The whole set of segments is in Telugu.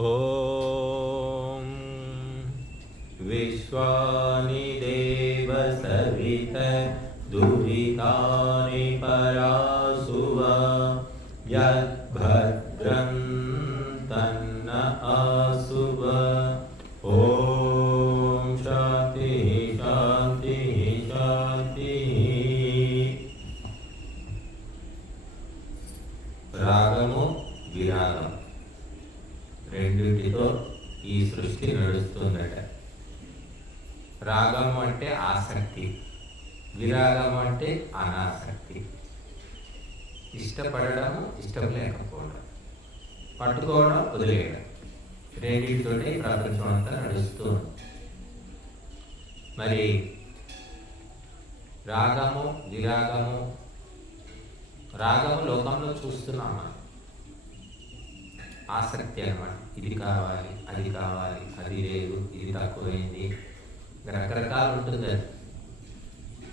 ॐ विश्वानि देव सविता दुहितानि परासुव यद्भद्रं तन्न आसुव। ॐ शान्ति शान्ति शान्ति। రాగము విరాగం రెండింటితో ఈ సృష్టి నడుస్తుందట. రాగము అంటే ఆసక్తి, విరాగము అంటే అనాసక్తి. ఇష్టపడము, ఇష్టం లేకపోవడం, పట్టుకోవడం, వదిలేయడం, రెండింటితోనే ప్రపంచం అంతా నడుస్తుంది. మరి రాగము విరాగము, రాగము లోకంలో చూస్తున్నాం మనం, ఆసక్తి అన్నమాట. ఇది కావాలి, అది కావాలి, అది లేదు, ఇది తక్కువైంది, రకరకాలు ఉంటుంది అది.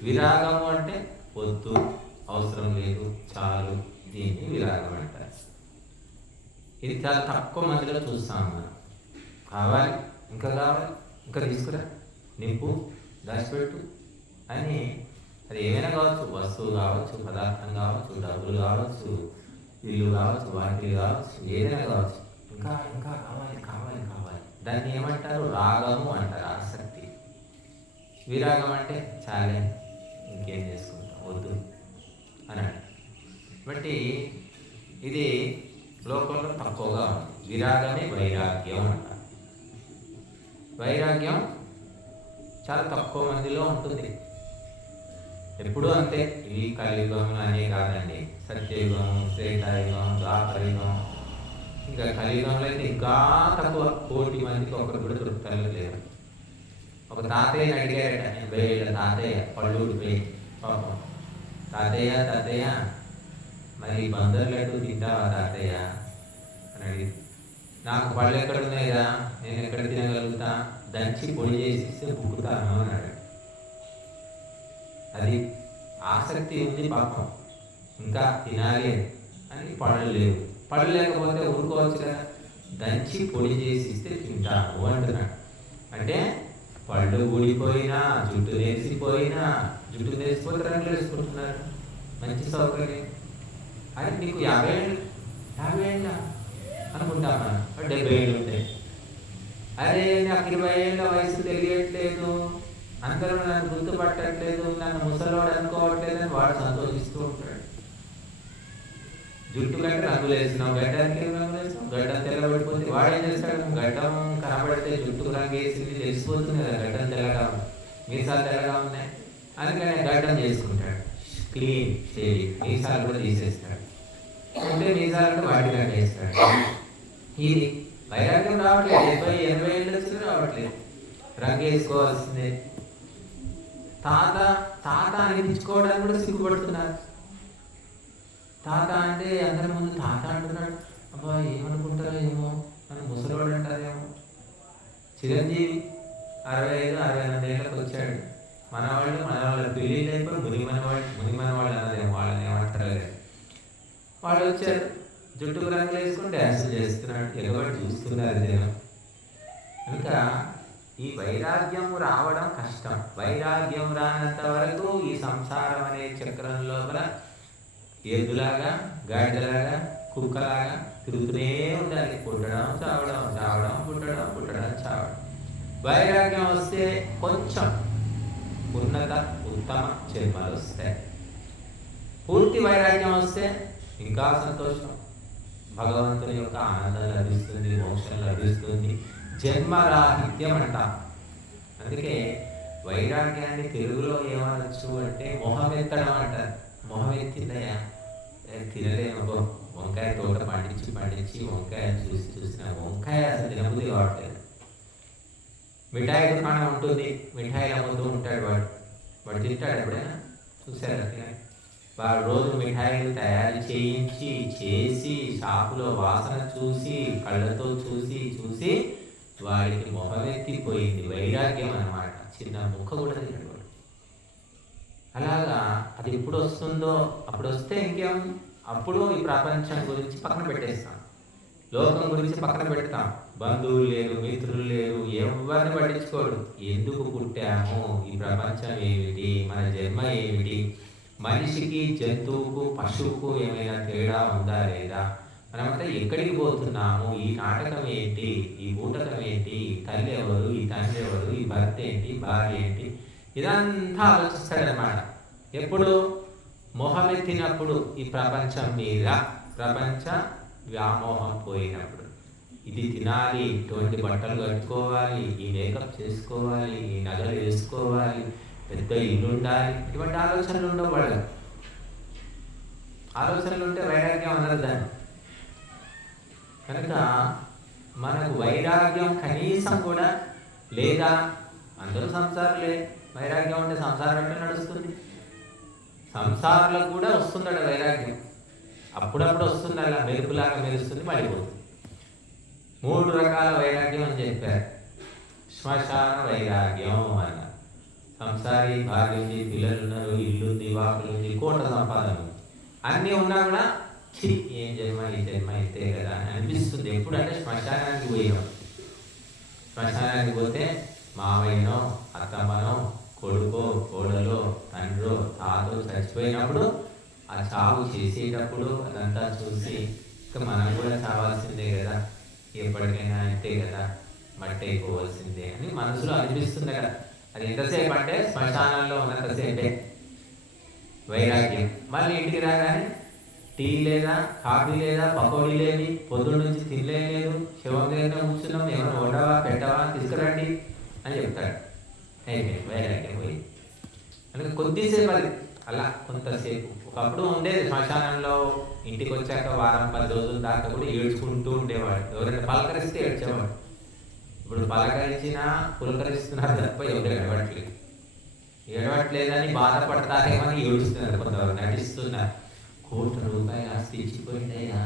విరాగము అంటే వద్దు, అవసరం లేదు, చాలు, దీన్ని విరాగం అంటారు. ఇది చాలా తక్కువ మందిలో చూస్తాం మనం. కావాలి, ఇంకా కావాలి, ఇంకా తీసుకురా, నింపు, దాచిపెట్టు అని. అది ఏమైనా కావచ్చు, వస్తువు కావచ్చు, పదార్థం కావచ్చు, డబ్బులు కావచ్చు, ఇల్లు కావచ్చు, వాకిలు కావచ్చు, ఏదైనా కావచ్చు. ఇంకా ఇంకా కావాలి కావాలి కావాలి. దాన్ని ఏమంటారు? రాగము అంటారు, ఆసక్తి. విరాగం అంటే చాలే, ఇంకేం చేసుకుంటాం, వద్దు అని అంటారు. బట్టి ఇది లోకంలో తక్కువగా ఉంది. విరాగమే వైరాగ్యం అంటారు. వైరాగ్యం చాలా తక్కువ మందిలో ఉంటుంది. ఎప్పుడూ అంతే. ఈ కలియుగం అనే కాదండి, సత్యయుగం, శ్రేతాయుగం, ద్వాపరయుగం, ఇంకా కలియుగంలో అయితే ఇంకా తక్కువ. 1,000,000 మందికి ఒకరు కూడా దొరుకుతారు లేరు. ఒక తాతయ్యని అడిగారట, 80 ఏళ్ళ తాతయ్య, పళ్ళు ఊడిపోయి, పాపం, తాతయ్య తాతయ్య మరి బందర్ లడ్డు తింటావా తాతయ్య అని అడిగి, నాకు పళ్ళు ఎక్కడ ఉన్నాయిరా, నేను ఎక్కడ తినగలుగుతా, దంచి పొడి చేసి బుక్కుతాను అన్నాడు. అది ఆసక్తి ఉంది పాపం, ఇంకా తినాలి అని. పళ్ళు లేవు, పళ్ళు లేకపోతే ఊరుకోవచ్చు కదా, దంచి పొడి చేసి ఇస్తే తింటాను అంటున్నాడు. అంటే పళ్ళు ఊడిపోయినా, జుట్టు నేసిపోయినా, జుట్టు నేసిపోతే రంగులు వేసుకుంటున్నారు, మంచి సౌకర్యం. అది నీకు 50 ఏళ్ళ అనుకుంటామా, 70 ఏళ్ళు ఉంటాయి. అరే నాకు 20 ఏళ్ళ వయసు తెలియట్లేదు, అందరూ నన్ను గుర్తుపట్టట్లేదు, నన్ను ముసలివాడు అనుకోవట్లేదు అని వాడు సంతోషిస్తూ ఉంటాడు. జుట్టు కంటే రంగులు వేసినాం, గడ్డానికి రంగులు వేసినాం, గడ్డం తెల్లబడిపోతే వాడు ఏం చేస్తాడు? గడ్డం కనబడితే జుట్టుకు రంగు వేసింది తెలిసిపోతుంది కదా, గడ్డం తెల్లగా ఉంది, మీసాలు తెల్లగా ఉన్నాయి, అందుకని గడ్డం చేసుకుంటాడు, క్లీన్ షేవింగ్. మీసాలు కూడా తీసేస్తాడు, అంటే మీసాలు వాటి గడ్డ వేస్తాడు. ఇది వైరాగ్యం రావట్లేదు. 70-80 ఏళ్ళు వచ్చినా రావట్లేదు, రంగు వేసుకోవాల్సిందే. తాత తాత అనిపించుకోవడానికి కూడా సిగ్గుపడుతున్నారు. తాత అంటే అందరి ముందు తాత అంటున్నాడు, అబ్బా ఏమనుకుంటారో ఏమో, నన్ను ముసలివాడు అంటారేమో. చిరంజీవి 65-68 ఏళ్ళకి వచ్చాడు. మన వాళ్ళ పెళ్ళిళ్ళు అయిపోయి ముని మనవాళ్ళు అన్నదేమో, వాళ్ళని ఏమంటారు లేదు. వాళ్ళు వచ్చారు, జుట్టుకు రంగులు వేసుకుని డ్యాన్సులు చేస్తున్నాడు, ఎగబడి చూస్తున్నారు జనం. కనుక ఈ వైరాగ్యం రావడం కష్టం. వైరాగ్యం రానంత వరకు ఈ సంసారం అనే చక్రం లోపల ఎద్దులాగా, గాడిదలాగా, కుక్కలాగా తిరుగుతూనే ఉండాలి. పుట్టడం చావడం, చావడం పుట్టడం, పుట్టడం చావడం. వైరాగ్యం వస్తే కొంచెం ఉన్నత ఉత్తమ జన్మలు వస్తాయి. పూర్తి వైరాగ్యం వస్తే ఇంకా సంతోషం, భగవంతుని యొక్క ఆనందం లభిస్తుంది, మోక్షం లభిస్తుంది, జన్మరాహిత్యం అంటాం. అందుకే వైరాగ్యాన్ని తెలుగులో ఏమనొచ్చు అంటే మొహం ఎత్తడం అంటారు. మొహం ఎత్తిందయ్యా, తినలేము, వంకాయ తోట పండించి వంకాయ చూసిన వంకాయ అసలు తినబుద్ధి కావట్లేదు. మిఠాయి దుకాణం ఉంటుంది, మిఠాయిలు అమ్ముతూ ఉంటాడు, వాడు తింటాడు. ఎప్పుడైనా చూసారు? వాడు రోజు మిఠాయిలు తయారు చేసి షాపులో వాసన చూసి, కళ్ళతో చూసి వాడికి మొహమెత్తిపోయింది. వైరాగ్యం అన్నమాట. చిన్న ముక్క కూడా తినడు. అలాగా అది ఎప్పుడు వస్తుందో అప్పుడు వస్తే ఇంకేం, అప్పుడు ఈ ప్రపంచం గురించి పక్కన పెట్టేస్తాం. లోకం గురించి పక్కన పెడతాం. బంధువులు లేరు, మిత్రులు లేరు, ఎవరిని పట్టించుకోడు. ఎందుకు పుట్టాము, ఈ ప్రపంచం ఏమిటి, మన జన్మ ఏమిటి, మనిషికి జంతువుకు పశువుకు ఏమైనా తేడా ఉందా లేదా, మనమంతా ఎక్కడికి పోతున్నాము, ఈ నాటకం ఏంటి, ఈ బూటకం ఏంటి, ఈ తల్లి ఎవరు, ఈ తండ్రి ఎవరు, ఈ భర్త ఏంటి, భార్య ఏంటి, ఇదంతా ఆలోచిస్తాడనమాట. ఎప్పుడు మొహమెత్తినప్పుడు, ఈ ప్రపంచం మీద ప్రపంచ వ్యామోహం పోయినప్పుడు. ఇది తినాలి, ఇటువంటి బట్టలు కట్టుకోవాలి, ఈ మేకప్ చేసుకోవాలి, ఈ నగలు వేసుకోవాలి, పెద్ద ఇల్లు ఉండాలి, ఇటువంటి ఆలోచనలు ఉండవు వాళ్ళు. ఆలోచనలు ఉంటే వైరాగ్యం అన్నారు దాన్ని. కనుక మనకు వైరాగ్యం కనీసం కూడా లేదా, అందరూ సంసారులే, వైరాగ్యం అంటే సంసారం అంటే నడుస్తుంది. సంసారాలకు కూడా వస్తుందట వైరాగ్యం, అప్పుడప్పుడు వస్తుంది, అలా మెరుపులాగా మెరుస్తుంది, మళ్ళీపోతుంది. 3 రకాల వైరాగ్యం అని చెప్పారు. శ్మశాన వైరాగ్యం అన్నారు. సంసారి, భార్య ఉంది, పిల్లలు ఉన్నారు, ఇల్లు ఉంది, వాకులు ఉంది, కోట్ల సంపాదన ఉంది, అన్నీ ఉన్నా కూడా ఛీ, ఏం జన్మ, ఈ జన్మ ఇంతే కదా అని అనిపిస్తుంది. ఎప్పుడంటే శ్మశానానికి పోయినాం. శ్మశానానికి పోతే మావయ్యనో, అత్తమ్మనో, కొడుకో, కోడలో, తండ్రో, తాతో చచ్చిపోయినప్పుడు ఆ చావు చేసేటప్పుడు అదంతా చూసి ఇక మనం కూడా చావాల్సిందే కదా, ఎప్పటికైనా అంతే కదా, మట్టి అయిపోవాల్సిందే అని మనసులో అనిపిస్తుంది కదా. అది ఎంతసేపు అంటే శ్మశానంలో ఉన్నంతసేపే వైరాగ్యం. మళ్ళీ ఇంటికి రాగానే టీ లేదా, కాఫీ లేదా, పకోడీ లేని, పొద్దున్న నుంచి తినలేదు, శవం దగ్గర కూర్చున్నాం, ఏమైనా వండవా, పెట్టవా, తీసుకురండి అని చెప్తాడు. అయిపోయింది వైరాగ్యం పోయి. అందుకే కొద్దిసేపు అది అలా కొంతసేపు. ఒకప్పుడు ఉండేది శ్మశానంలో, ఇంటికి వచ్చాక వారం 10 రోజుల దాకా కూడా ఏడ్చుకుంటూ ఉండేవాడు. ఎవరైనా పలకరిస్తే ఏడ్చేవాడు. ఇప్పుడు పలకరించినా పులకరిస్తున్నారు తప్ప ఎవరు ఏడవట్లేదు. ఏడవట్లేదని బాధపడతారేమని ఏడుస్తున్నారు, కొంతవరకు నటిస్తున్నారు. ₹1,00,00,000 ఆస్తి ఇచ్చిపోయిందయ్యా,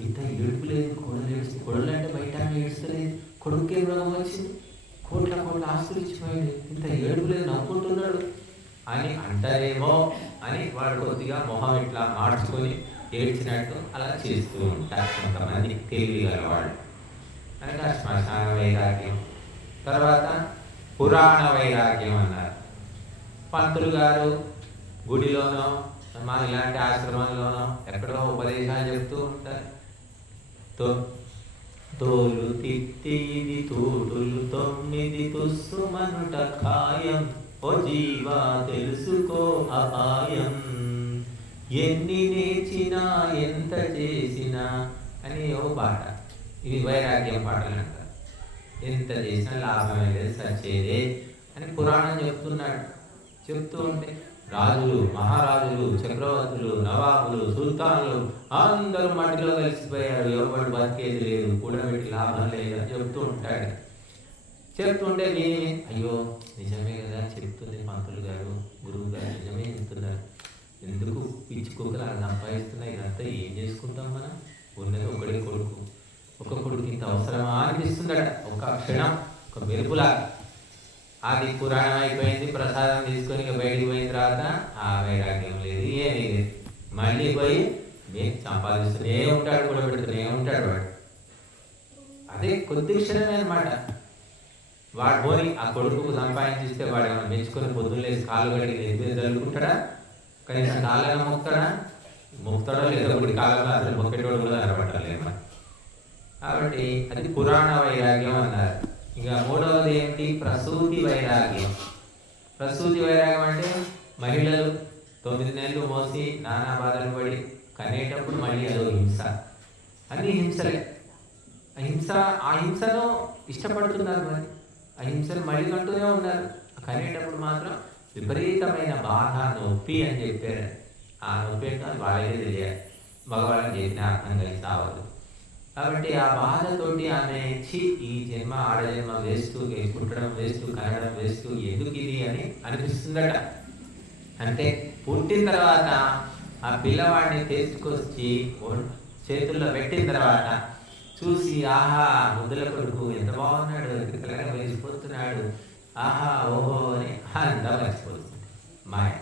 ఇంత ఏడుపు లేదు, కోడలు ఏడుస్తుంది, కోడలు అంటే బయట ఏడుస్తలేదు, కొడుకే రోగం వచ్చింది, కోట్ల ఆస్తులు ఇచ్చిపోయింది, ఇంత ఏడుపు లేదు, నవ్వుకుంటున్నాడు అని అంటారేమో అని వాడు కొద్దిగా మొహం ఇట్లా మార్చుకొని ఏడ్చినట్టు అలా చేస్తూ ఉంటారు కొంతమంది తెలివిగల వాళ్ళు. అనగా శ్మశాన వైరాగ్యం. తర్వాత పురాణ వైరాగ్యం అన్నారు. పంతులు గారు గుడిలోనో మా ఇలాంటి ఆశ్రమంలోనో ఎక్కడో ఉపదేశాలు చెప్తూ ఉంటారు. తోలు తిత్తిది తోడులు 9 తుస్సుమనుట ఖాయం, ఓ జీవా తెలుసుకో అపాయం, ఎన్ని నేర్చినా ఎంత చేసినా అని ఓ పాట. ఇవి వైరాగ్యం పాటలు అంటారు. ఎంత చేసినా లాభమే లేదు, సచ్చేదే అని పురాణం చెప్తున్నాడు. చెప్తూ ఉంటే రాజులు, మహారాజులు, చక్రవర్తులు, నవాబులు, సుల్తాన్లు అందరూ మట్టిలో కలిసిపోయారు, ఎవరు బతికేది లేదు, కూడబెట్టి లాభం లేదు అని చెప్తూ ఉంటాడు. చెప్తుంటే నేను అయ్యో నిజమే కదా చెప్తుంది పంతులు గారు, గురువు గారు నిజమే చెప్తున్నారు, ఎందుకు పిచ్చి కుక్కలు అలా సంపాదిస్తున్నాయి, ఇదంతా ఏం చేసుకుంటాం మనం, ఉన్నది ఒకటి కొడుకు, ఒక కొడుకు ఇంత అవసరమా అనిపిస్తుందట. ఒక క్షణం, ఒక మెరుపులా. అది పురాణం అయిపోయింది, ప్రసాదం తీసుకొని ఇక బయటికి పోయిన తర్వాత ఆ వైరాగ్యం లేదు, ఏమీ లేదు. మళ్ళీ పోయి మేము సంపాదిస్తూనే ఉంటాడు, కూడా పెడుతూనే ఉంటాడు వాడు. అదే కొద్ది క్షణమే అనమాట. వాడు పోయి ఆ కొడుకు సంపాదించిస్తే వాడు ఏమైనా మెచ్చుకొని పొద్దున్నేసి కాలు కడిగి ఎదురు జరుగుకుంటాడా, కనీసం కాళ్ళగా మొక్కుతాడో లేదో ఒకటి కాలంలో అసలు మొక్కేటోడు కూడా అనబట్టాలేమో. కాబట్టి అది పురాణ వైరాగ్యం అన్నారు. ఇక మూడవది ఏంటి, ప్రసూతి వైరాగ్యం. ప్రసూతి వైరాగ్యం అంటే మహిళలు 9 నెలలు మోసి నానా బాధలు పడి కనేటప్పుడు మళ్ళీ అదో హింస, అన్ని హింసలే. ఆ హింసను ఇష్టపడుతున్నారు, మరి ఆ హింసను మళ్ళీ కంటూనే ఉన్నారు. కనేటప్పుడు మాత్రం విపరీతమైన బాధ, నొప్పి అని చెప్పారు. ఆ నొప్పి ఏంటో వాళ్ళకే తెలియాలి, మగవాళ్ళని చేసిన అర్థం కలిసి రావద్దు. కాబట్టి ఆ బాధతోటి ఆమె ఈ జన్మ ఆడజన్మ వేస్తూ, పుట్టడం వేస్తూ, కనడం వేస్తూ, ఎందుకు ఇది అని అనిపిస్తుందట. అంటే పుట్టిన తర్వాత ఆ పిల్లవాడిని తీసుకొచ్చి చేతుల్లో పెట్టిన తర్వాత చూసి ఆహా ముద్దుల కొడుకు ఎంత బాగున్నాడు, పిల్లగా వేసిపోతున్నాడు, ఆహా ఓహో అని అంతా మర్చిపోతుంది మాయ.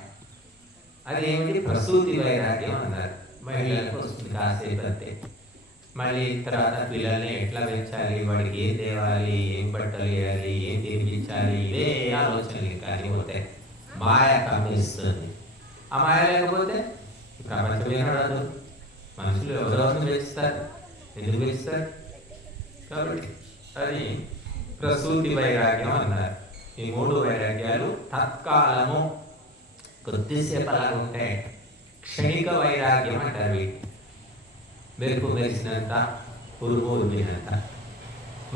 అదేమిటి, ప్రసూతి వైరాగ్యం అన్నారు. మహిళలకు వస్తుంది కాసేపు అంతే. మళ్ళీ తర్వాత పిల్లల్ని ఎట్లా పెంచాలి, వాడికి ఏం తేవాలి, ఏం బట్టలు వేయాలి, ఏం తినిపించాలి, ఇవే ఆలోచనలు ఇంకా అని పోతే మాయ కమ్మిస్తుంది. ఆ మాయ లేకపోతే ప్రపంచమే నడదు. మనుషులు ఎవరెవరిని పెంచుతారు, ఎందుకు పెంచుతారు? కాబట్టి అది ప్రసూతి వైరాగ్యం అన్నారు. ఈ 3 వైరాగ్యాలు తత్కాలము, కొద్దిసేపు అలా ఉంటాయి. క్షణిక వైరాగ్యం అంటారు వీటి. మెరుపు మెరిసినంత, ఉరుము ఉరిమినంత.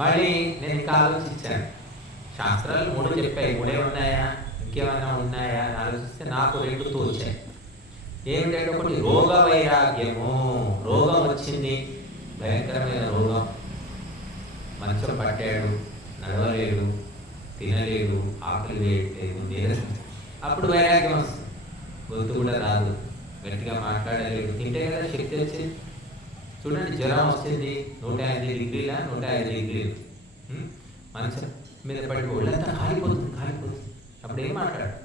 మళ్ళీ నేను ఇంకా ఆలోచించాను, శాస్త్రాలు 3 చెప్పాయి, 3 ఉన్నాయా, ఇంకేమైనా ఉన్నాయా అని ఆలోచిస్తే నాకు 2 తోచాయి. ఏమిటంటే ఒకటి రోగ వైరాగ్యము. రోగం వచ్చింది, భయంకరమైన రోగం, మంచం పట్టాడు, నడవలేడు, తినలేడు, ఆకలి వేయట్లేదు, నీరసం. అప్పుడు వైరాగ్యం వస్తుంది. గొంతు కూడా రాదు, గట్టిగా మాట్లాడలేడు, తింటే కదా శక్తి వచ్చింది. చూడండి, జ్వరం వచ్చింది, 105 డిగ్రీల 105 డిగ్రీలు, మంచం మీద పడి ఒళ్ళంతా కాలిపోతుంది. అప్పుడు ఏం మాట్లాడు,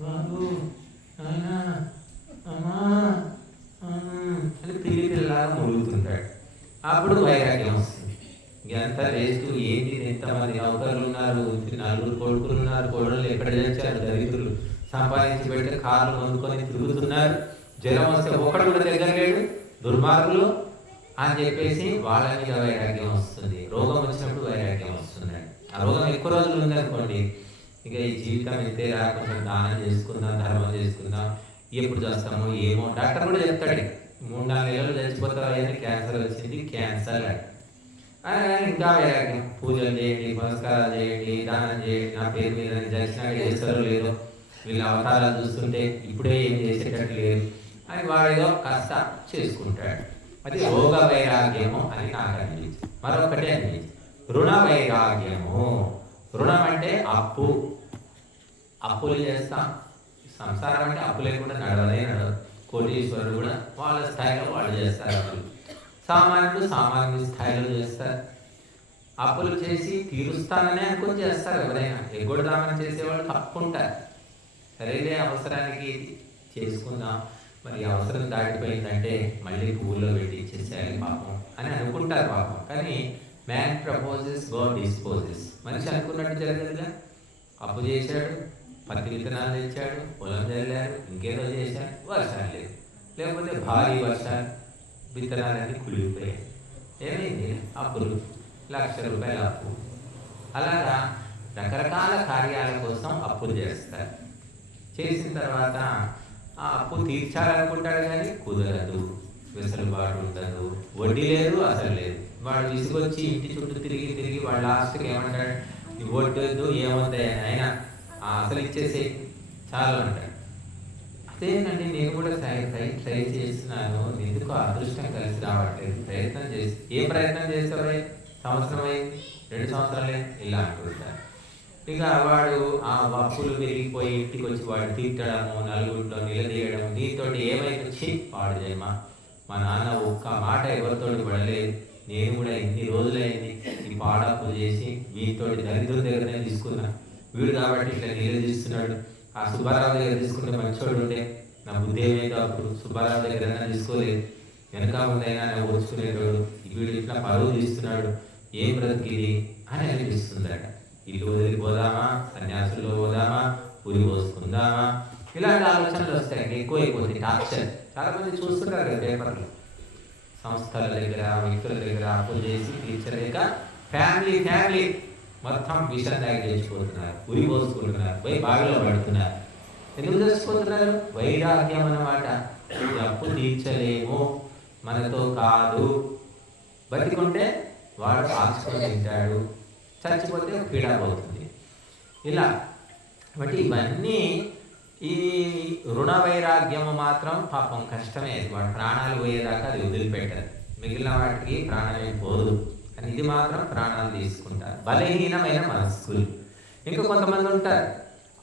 బాబు నాయన అమ్మా అని పిల్లలాగా మురుగుతుంటాడు. అప్పుడు వైరాగ్యం వస్తుంది. ఇంకంతా వేస్ట్, ఏంటి ఎంతమంది నౌకర్లు ఉన్నారు, 4 కొడుకులు ఉన్నారు, కోడళ్ళు ఎక్కడ తెచ్చారు, దరిద్రులు సంపాదించి పెడితే కార్లు కొనుక్కొని తిరుగుతున్నారు, జ్వరం వస్తే ఒక్కడు కూడా దగ్గర లేడు, దుర్మార్గులు అని చెప్పేసి వాళ్ళ మీద వైరాగ్యం వస్తుంది. రోగం వచ్చినప్పుడు వైరాగ్యం వస్తుంది. ఆ రోగం ఎక్కువ రోజులు ఉందనుకోండి, ఇక ఈ జీవితం ఇంతేరా, కొంచెం దానం చేసుకుందాం, ధర్మం చేసుకుందాం, ఎప్పుడు చేస్తామో ఏమో. డాక్టర్ కూడా చెప్తాడు, 3-4 నెలలు చచ్చిపోతావు, అని క్యాన్సర్ వచ్చింది, క్యాన్సర్ అని. ఇంకా వైరాగ్యం, పూజలు చేయండి, పురస్కారాలు చేయండి, దానం చేయండి, నా పేరు మీద దర్శనాలు చేస్తారో లేదో, వీళ్ళ అవతారాలు చూస్తుంటే ఇప్పుడే ఏం చేసేటట్టు లేదు అని వాడేదో కాస్త చేసుకుంటాడు. అది రోగ వైరాగ్యము అని నాకు అనిపించింది. మరొకటి అనిపించింది రుణ వైరాగ్యము. రుణం అంటే అప్పులు చేస్తాం. సంసారం అంటే అప్పు లేకుండా నడవదు. కోటీశ్వరుడు కూడా వాళ్ళ స్థాయిలో వాళ్ళు చేస్తారు అప్పులు. సామాన్యులు స్థాయిలో చేస్తారు. అప్పులు చేసి తీరుస్తానని అనుకుని చేస్తారు. ఎవరైనా ఎగ్గొడదామని చేసేవాళ్ళు తప్పుకుంటారు. సరేలే, అవసరానికి చేసుకుందాం, మరి అవసరం దాటిపోయిందంటే మళ్ళీ పువ్వుల్లో పెట్టి ఇచ్చేసేయాలి పాపం అని అనుకుంటారు పాపం. కానీ మ్యాన్ ప్రపోజెస్, గాడ్ డిస్పోజెస్. మనిషి అనుకున్నట్టు జరగదుగా. అప్పు చేశాడు, పత్తి విత్తనాలు తెచ్చాడు, పొలం చల్లారు, ఇంకేదో చేశాడు, వర్షాలు లేదు. లేకపోతే భారీ వర్షాలు, విత్తనాలన్నీ కులిగిపోయాయి. ఏమైంది? అప్పులు, 1,00,000 రూపాయల అప్పు. అలాగా రకరకాల కార్యాల కోసం అప్పులు చేస్తారు. చేసిన తర్వాత ఆ అప్పు తీర్చాలనుకుంటాడు కానీ కుదరదు, వెసులుబాటు ఉండదు, వడ్డీ లేదు, అసలు లేదు. వాడు విసుగొచ్చి ఇంటి చుట్టూ తిరిగి వాడు లాస్ట్కి ఏమంటాడు, నీ వడ్డొద్దు, ఏమవుతాయి ఆయన అసలు ఇచ్చేసే చాలు అంటాడు. అదేనండి, నేను కూడా ట్రై చేస్తున్నాను, ఎందుకు అదృష్టం కలిసి రావట్లేదు, ప్రయత్నం చేసి. ఏం ప్రయత్నం చేస్తావే? సంవత్సరం అయింది, 2 సంవత్సరాలే, ఇలా అంటుంటారు. ఇక వాడు ఆ అప్పులు పెరిగిపోయి ఇంటికి వచ్చి వాడు తిట్టడము, నలుగురిలో నిలదీయడం, దీంతో ఏమైతే వాడు జన్మ, మా నాన్న ఒక్క మాట ఎవరితోటి పడలేదు, నేను కూడా ఎన్ని రోజులైంది ఈ పాడప్పు చేసి వీటితో దరిద్రం దగ్గరనే తీసుకున్నా, వీడు కాబట్టి ఇట్లా నిలదీస్తున్నాడు. ఆ సుబ్బారావు దగ్గర తీసుకుంటే మంచోడు ఉండే, నా బుద్ధి ఏమైందో అప్పుడు సుబ్బారావు దగ్గర తీసుకోలేదు, వెనక ఉందైనా నా ఓర్చుకునేటోడు, వీడు ఇట్లా పరువు తీస్తున్నాడు, ఏం బ్రతికిది అని అనిపిస్తుందట. ఇల్లు వదిలిపోదామా, సన్యాసుల్లో పోదామా, ఉరి పోసుకుందామా, ఇలాంటి ఆలోచనలు వస్తాయి. ఎక్కువైపోతుంది టార్చర్. చాలా మంది చూస్తుంటారు కదా పేపర్లు, సంస్థల దగ్గర, వ్యక్తుల దగ్గర అప్పులు చేసి తీర్చలేక ఫ్యామిలీ మొత్తం విషయం దాగి తెచ్చిపోతున్నారు, ఉరి పోసుకుంటున్నారు, పోయి బావిలో పడుతున్నారు. ఎందుకు తెచ్చిపోతున్నారు? వైరాగ్యం అన్నమాట. అప్పు తీర్చలేము, మనతో కాదు, బతికుంటే వాడు ఆచుకొని తింటాడు, చచ్చిపోతే పీడపోతుంది. ఇలా కాబట్టి ఇవన్నీ ఈ రుణ వైరాగ్యము మాత్రం పాపం కష్టమే. వాడు ప్రాణాలు పోయేదాకా అది వదిలిపెట్టదు. మిగిలిన వాటికి ప్రాణమే పోదు, కానీ ఇది మాత్రం ప్రాణాలు తీసుకుంటారు. బలహీనమైన మనస్కులు. ఇంకా కొంతమంది ఉంటారు,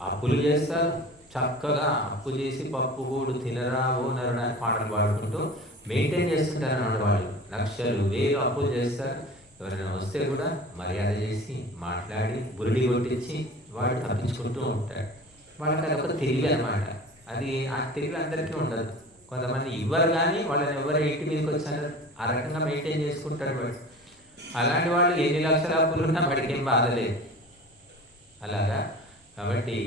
అప్పులు చేస్తారు, చక్కగా అప్పు చేసి పప్పు గూడు తినరా ఓ నరుడు అని పాటలు పాడుకుంటూ మెయింటైన్ చేస్తుంటారు అన్నమాట. వాళ్ళు 1,00,000 అప్పులు చేస్తారు. ఎవరైనా వస్తే కూడా మర్యాద చేసి మాట్లాడి బురిడి కొట్టించి వాడు తప్పించుకుంటూ ఉంటాడు. వాళ్ళకి అది ఒక తెలివి అనమాట. అది ఆ తెలివి అందరికీ ఉండదు. కొంతమంది ఇవ్వరు, కానీ వాళ్ళని ఎవరు ఇంటి మీదకి వచ్చారు ఆ రకంగా మెయింటైన్ చేసుకుంటాడు వాడు. అలాంటి వాళ్ళు ఎన్ని లక్షల అప్పులున్నా వాడికి ఏం బాధలేదు. అలాగా కాబట్టి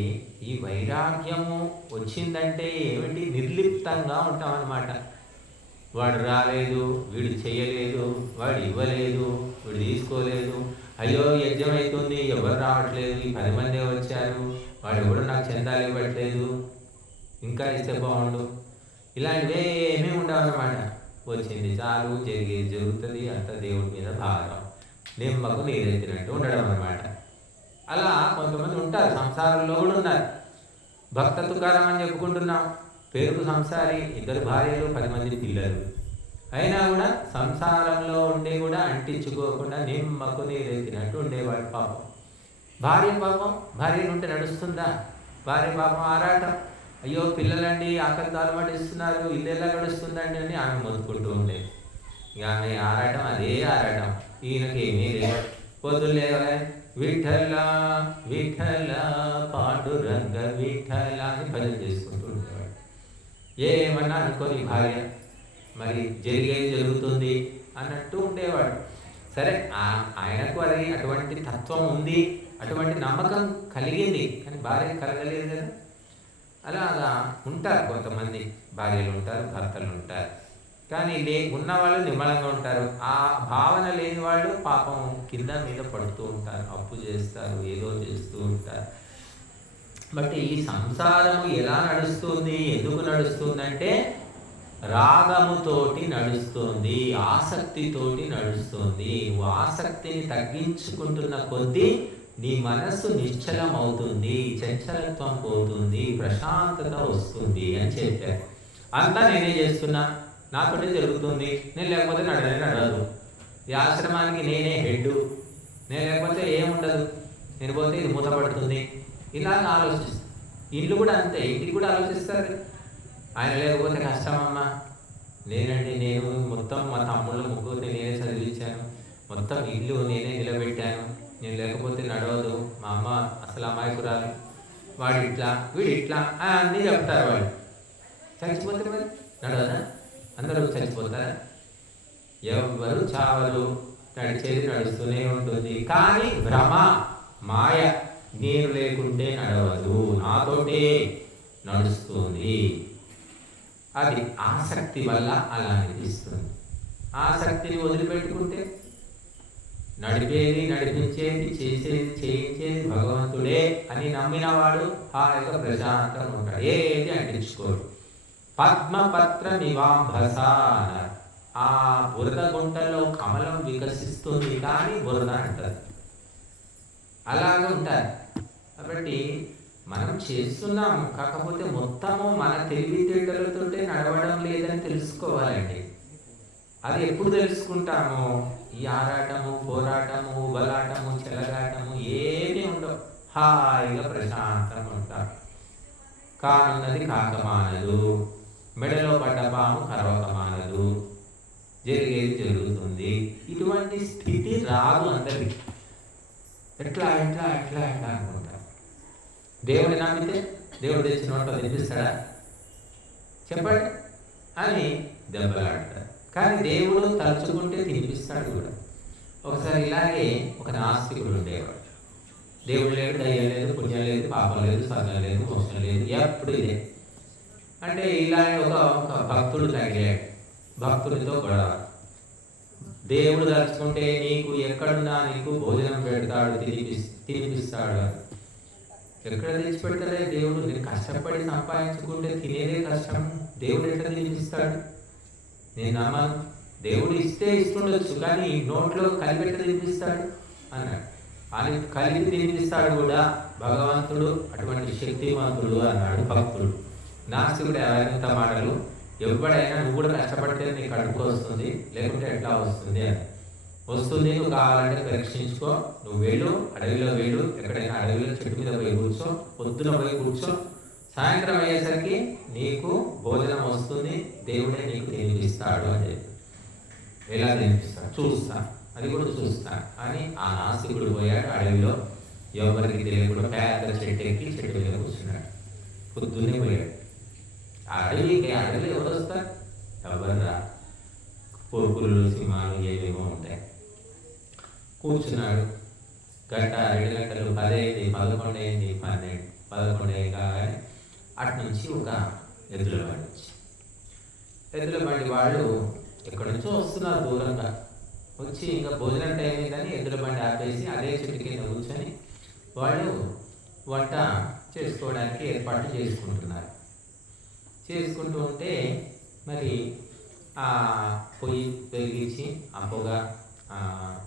ఈ వైరాగ్యము వచ్చిందంటే ఏమిటి? నిర్లిప్తంగా ఉంటామన్నమాట. వాడు రాలేదు, వీడు చేయలేదు, వాడు ఇవ్వలేదు, వీడు తీసుకోలేదు, అయ్యో యజ్ఞం అవుతుంది ఎవరు రావట్లేదు, ఈ 10 మందే వచ్చారు, వాడు ఎవరు నాకు చందాలు ఇవ్వట్లేదు, ఇంకా ఇస్తే బాగుండు, ఇలాంటివే ఏమీ ఉండవన్నమాట. వచ్చింది చాలు, జరిగేది జరుగుతుంది, అంత దేవుడి మీద భారం, నిమ్మకు నీరెత్తినట్టు ఉండడం అన్నమాట. అలా కొంతమంది ఉంటారు, సంసారంలో కూడా ఉన్నారు. భక్త తుకారం అని చెప్పుకుంటున్నాం, పేరుకు సంసారి, 2 భార్యలు 10 మంది పిల్లలు, అయినా కూడా సంసారంలో ఉండి కూడా అంటించుకోకుండా నిమ్మకు నీరెత్తినట్టు ఉండేవాడు. పాపం భార్య ఉంటే నడుస్తుందా? భార్య పాపం ఆరాటం, అయ్యో పిల్లలండి ఆకలితో అలవాటిస్తున్నారు, ఇల్లు ఎలా గడుస్తుందండి అని ఆమె మొత్తుకుంటూ ఉండేది. ఇక ఆమె ఆరాటం అదే ఆరాటం. ఈయనకి ఏమీ లేదు. పొద్దులే విఠల విఠల పాండురంగ విఠల అని భజన చేసుకుంటూ ఉండేవాడు. ఏమన్నా అనుకోని భార్య, మరి జరిగేది జరుగుతుంది అన్నట్టు ఉండేవాడు. సరే, ఆయనకు అది అటువంటి తత్వం ఉంది, అటువంటి నమ్మకం కలిగింది, కానీ భార్య కలగలేదు కదా. అలా ఉంటారు కొంతమంది, భార్యలు ఉంటారు, భర్తలు ఉంటారు, కానీ ఉన్నవాళ్ళు నిమ్మలంగా ఉంటారు. ఆ భావన లేని వాళ్ళు పాపం కింద మీద పడుతూ ఉంటారు, అప్పు చేస్తారు, ఏదో చేస్తూ ఉంటారు. బట్ ఈ సంసారము ఎలా నడుస్తుంది, ఎందుకు నడుస్తుందంటే రాగముతోటి నడుస్తుంది, ఆసక్తితోటి నడుస్తుంది. ఆసక్తిని తగ్గించుకుంటున్న కొద్దీ నీ మనస్సు నిశ్చలం అవుతుంది, చంచలత్వం పోతుంది, ప్రశాంతత వస్తుంది అని చెప్పారు. అంతా నేనే చేస్తున్నా, నాతోటే జరుగుతుంది, నేను లేకపోతే నడవదు, ఈ ఆశ్రమానికి నేనే హెడ్, నేను లేకపోతే ఏముండదు, నేను పోతే ఇది మూతపడుతుంది, ఇలా ఆలోచిస్తాను. ఇల్లు కూడా అంతే, ఇంటికి కూడా ఆలోచిస్తారు. ఆయన లేకపోతే కష్టమమ్మా, నేను మొత్తం మా తమ్ముళ్ళ ముగ్గురిని నేనే చదివించాను, మొత్తం ఇల్లు నేనే నిలబెట్టాను, నేను లేకపోతే నడవదు, మా అమ్మ అసలు అమాయకురాలు, వాడు ఇట్లా వీడు ఇట్లా అన్నీ చెప్తారు. వాళ్ళు చచ్చిపోతే మరి నడవదా? అందరూ చచ్చిపోతారా? ఎవరు చావరు, నడిచేది నడుస్తూనే ఉంటుంది. కానీ భ్రమ, మాయ, నేను లేకుంటే నడవదు, నాతోటే నడుస్తుంది. అది ఆసక్తి వల్ల అలా అనిపిస్తుంది. ఆసక్తిని వదిలిపెట్టుకుంటే నడిపేది, నడిపించేది, చేసేది, చేయించేది భగవంతుడే అని నమ్మినవాడు హాయిగా ప్రశాంతంగా ఉంటాడు, ఏది అంటించుకోడు. పద్మపత్ర నివాంభస, ఆ బురద గుంటలో కమలం వికసిస్తుంది కానీ బురద అంటారు. అలాగే ఉంటారు. కాబట్టి మనం చేస్తున్నాం, కాకపోతే మొత్తము మన తెలివితేటలతో నడవడం లేదని తెలుసుకోవాలండి. అది ఎప్పుడు తెలుసుకుంటామో, ఈ ఆరాటము, పోరాటము, బలాటము, చెలగాటము ఏమీ ఉండవు, హాయిగా ప్రశాంతంగా ఉంటాం. కానున్నది కాకమానదు, మెడలో పడ్డ పాము కరవకమానదు, జరిగేది జరుగుతుంది. ఇటువంటి స్థితి రాదు అందరికి. ఎట్లా ఎట్లా ఎట్లా ఎట్లా అనుకుంటారు. దేవుడిని నమ్మితే దేవుడు తెచ్చిన నోట్లో తినిపిస్తాడా చెప్పండి అని దెబ్బలాడతారు. కానీ దేవుడు తలుచుకుంటే తినిపిస్తాడు కూడా. ఒకసారి ఇలాగే ఒక నాస్తికుడు ఉండేవాడు. దేవుడు లేడు, దయ్యం లేదు, పుణ్యం లేదు, పాపం లేదు, స్వర్గం లేదు, మోక్షం లేదు, ఎప్పుడు ఇదే. అంటే ఇలాగే ఒక భక్తుడు తగిలాడు. భక్తుడితో గొడవ. దేవుడు తలుచుకుంటే నీకు ఎక్కడున్నా నీకు భోజనం పెడతాడు, తినిపిస్తాడు. ఎక్కడ తెచ్చి పెడతాడే దేవుడు? నేను కష్టపడి సంపాదించుకుంటే తినేదే కష్టం, దేవుడు ఎట్లా తినిపిస్తాడు? నేను నమ్మను. దేవుడు ఇస్తే ఇస్తుండొచ్చు, కానీ నోట్లో కలిపెట్ట తినిపిస్తాడు అన్నాడు. అని కలిపి తినిపిస్తాడు కూడా భగవంతుడు, అటువంటి శక్తివంతుడు అన్నాడు భక్తుడు. నాస్తికుడు ఎవరైనా మాటలు, ఎవడైనా నువ్వు కూడా కష్టపడితే నీకు కడుపు వస్తుంది, లేకుంటే ఎట్లా వస్తుంది అని. వస్తుంది, నువ్వు కావాలంటే పరీక్షించుకో, నువ్వు వేడు, అడవిలో వేడు, ఎక్కడైనా అడవిలో చెట్టు మీద పోయి కూర్చో, పొద్దున పోయి కూర్చో, సాయంత్రం అయ్యేసరికి నీకు భోజనం వస్తుంది, దేవుడే నీకు తినిపిస్తాడు అని చెప్పి. ఎలా తినిపిస్తాడు చూస్తా, అది కూడా చూస్తా అని ఆ నాస్తికుడు పోయాడు. అడవిలో ఎవరికి తెలియకుండా పెద్ద చెట్టు ఎక్కి చెట్టు మీద కూర్చున్నాడు. పొద్దున్నే పోయాడు. అడవిలో ఎవరు వస్తారు? ఎవరు రా. కోరుకులు సింహాలు ఏవేమో ఉంటాయి. కూర్చున్నాడు. గంట 2 గంటలు 10 అయింది, 11 అయింది, 11 అయింది కాగానే అటు నుంచి ఒక ఎద్దుల బండి వచ్చి, ఎద్దుల బండి వాళ్ళు ఎక్కడి నుంచో వస్తున్నారు దూరంగా వచ్చి, ఇంకా భోజనం టైం అయిందని ఎద్దుల బండి ఆపేసి అదే చెట్టు కింద కూర్చొని వాళ్ళు వంట చేసుకోవడానికి ఏర్పాటు చేసుకుంటున్నారు. చేసుకుంటూ ఉంటే మరి ఆ పొయ్యి వెలిగించి ఆ పొగ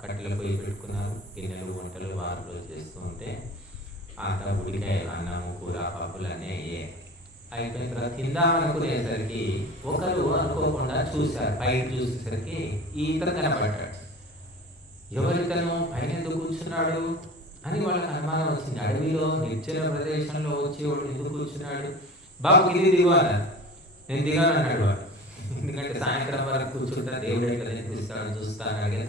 కట్టెల పొయ్యి పెట్టుకున్నారు. గిన్నెలు వంటలు వారులు చేస్తూ ఉంటే అంతా ఉడికాయ అన్నము కూర పప్పులు అన్నీ అయిపోయిన తర్వాత తిందామనుకునేసరికి ఒకరు అనుకోకుండా చూశారు. పైకి చూసేసరికి ఈతను కనబడ్డాడు. ఎవరితను పైన ఎందుకు కూర్చున్నాడు అని వాళ్ళకి అనుమానం వచ్చింది. అడవిలో నిర్జన ప్రదేశంలో వచ్చేవాడు ఎందుకు కూర్చున్నాడు? బాబు కింది దిగు అన్నారు. నేను దిగాను అన్నాడు వాడు. ఎందుకంటే సాయంత్రం వరకు కూర్చుంటా, దేవుడు ఎట్లా కనిపిస్తాడు చూస్తాను అడిగా.